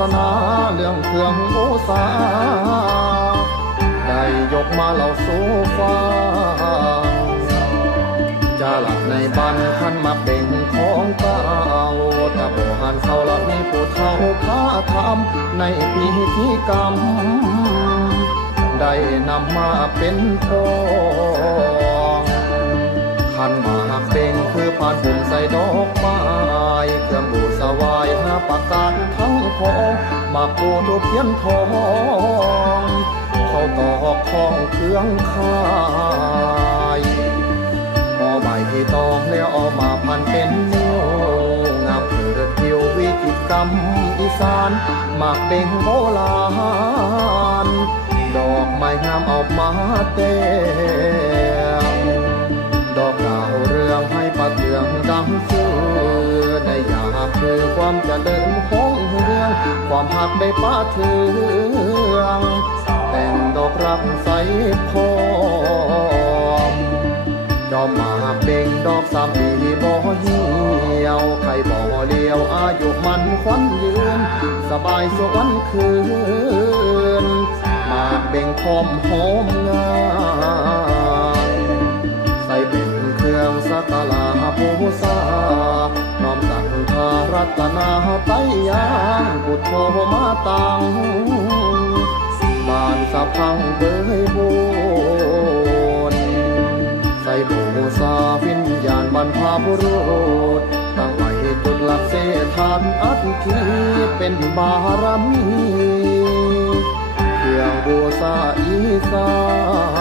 สนาเรื่องเครื่องบูชาได้ยกมาเล่าสู่ฟังจะหลับในบ้านขันมาเป็นของเก่าแต่โบราณเขาหลับในผู้เฒ่าพาทำในพิธีกรรมได้นำมาเป็นทองขันมาหักเบ่งคือผ่านบุญใส่ดอกไม้เครื่องบูชาวายหาประกาศทั้งพองมาปูทุกเพียนทองเขาตอกของเครื่องขายพอใบที่ตองแล้วเอามาพันเป็นนิ้วงับเปิดผิววิจิตรกรรมอีสานหมากเบ่งโบราณดอกไม้งามเอามาเต้ดอกดาวเรืองให้ประเทืองดังฟื้นได้อยากคือความเจริญของเรืองความหักได้ป้าเทืองแต่งดอกรักใสพร้อมจอมมาเบ่งดอกสามปีบ่เหี่ยวใครบ่เลี้ยวอายุมันขวัญยืนสบายสุวรรณคืนมาเบ่งพร้อมหอมงานใส่เป็นเครื่องสักการะบูชาน้อมศรัทธารัตนาไตยางพุทโธมาตังบ้านสะพังเบยบุญใส่บูชาวิญญาณบรรพบุรุษตั้งไว้จุดหลักเสถานอัฐิเป็นบารมีเครื่องบูชาอีสาน